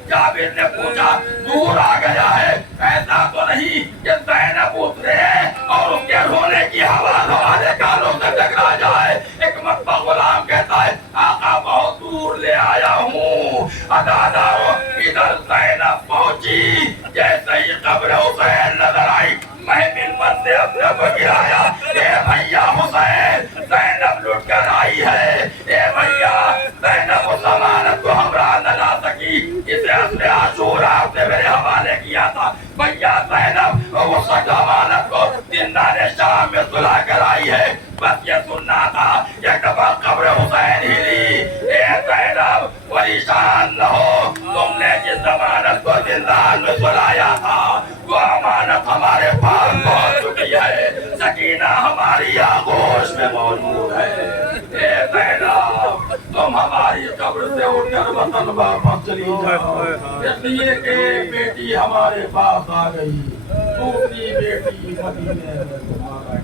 جابر نے پوچھا دور آ گیا ہے، ایسا تو نہیں کہ زینب اترے اور اس کے رونے کی آواز ہمارے کانوں سے ٹکرا جائے؟ ایک مرتبہ غلام کہتا ہے آقا بہت دور لے آیا ہوں، ادادارو ادھر زینب پہنچی، جیسے ہی قبر حسین نظر آئی میں منبر سے اپنے کو گرایا، اے بھیا حسین زینب لٹ کر آئی ہے، اے بھیا زینب اس امانت کو ہمراہ نہ لا سکی، اسے اصل عاشورہ نے میرے حوالے کیا تھا، بھیا زینب اس امانت کو زندان شام میں سلا کر آئی ہے۔ بس یہ سننا تھا ایک دفعہ قبر حسین ہلی، اے زینب پریشان نہ ہو، تم نے جس امانت کو زندان میں سلایا تھا وہ امانت ہمارے پاس پہنچ چکی ہے، سکینہ ہماری آغوش میں موجود ہے۔ اے زینب تم ہماری قبر سے اٹھ کر وطن واپس چلی جاؤ، اس لیے کہ ایک بیٹی ہمارے پاس آ گئی، دوسری بیٹی مدینے میں تمہارا